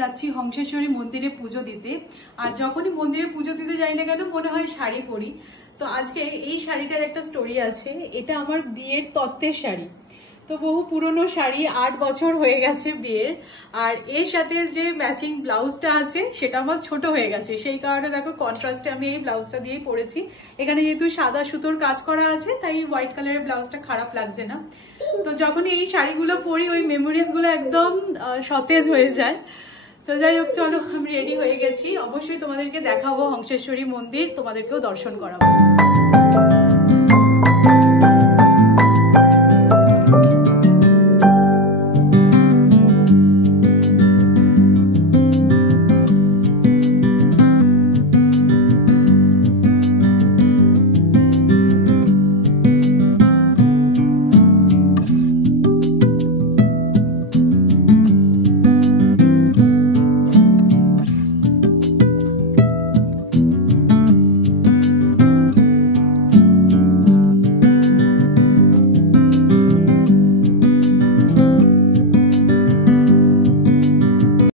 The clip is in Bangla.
যাচ্ছি হংসেশ্বরী মন্দিরে পুজো দিতে। আর যখনই মন্দিরে পুজো দিতে যাই না কেন মনে হয় শাড়ি পরি। তো আজকে এই শাড়িটার একটা স্টোরি আছে। এটা আমার বিয়ের তত্ত্বের শাড়ি। তো বহু পুরনো শাড়ি, 8 বছর হয়ে গেছে বিয়ের। আর এর সাথে যে ম্যাচিং ব্লাউজটা আছে সেটা আমার ছোট হয়ে গেছে, সেই কারণে দেখো কন্ট্রাস্টে আমি এই ব্লাউজটা দিয়েই পরেছি। এখানে যেহেতু সাদা সুতোর কাজ করা আছে তাই হোয়াইট কালারের ব্লাউজটা খারাপ লাগছে না। তো যখন এই শাড়িগুলো পরি ওই মেমোরিজ গুলো একদম সতেজ হয়ে যায়। তো যাই হোক, চলো আমি রেডি হয়ে গেছি। অবশ্যই তোমাদেরকে দেখাবো হংসেশ্বরী মন্দির, তোমাদেরকেও দর্শন করাবো।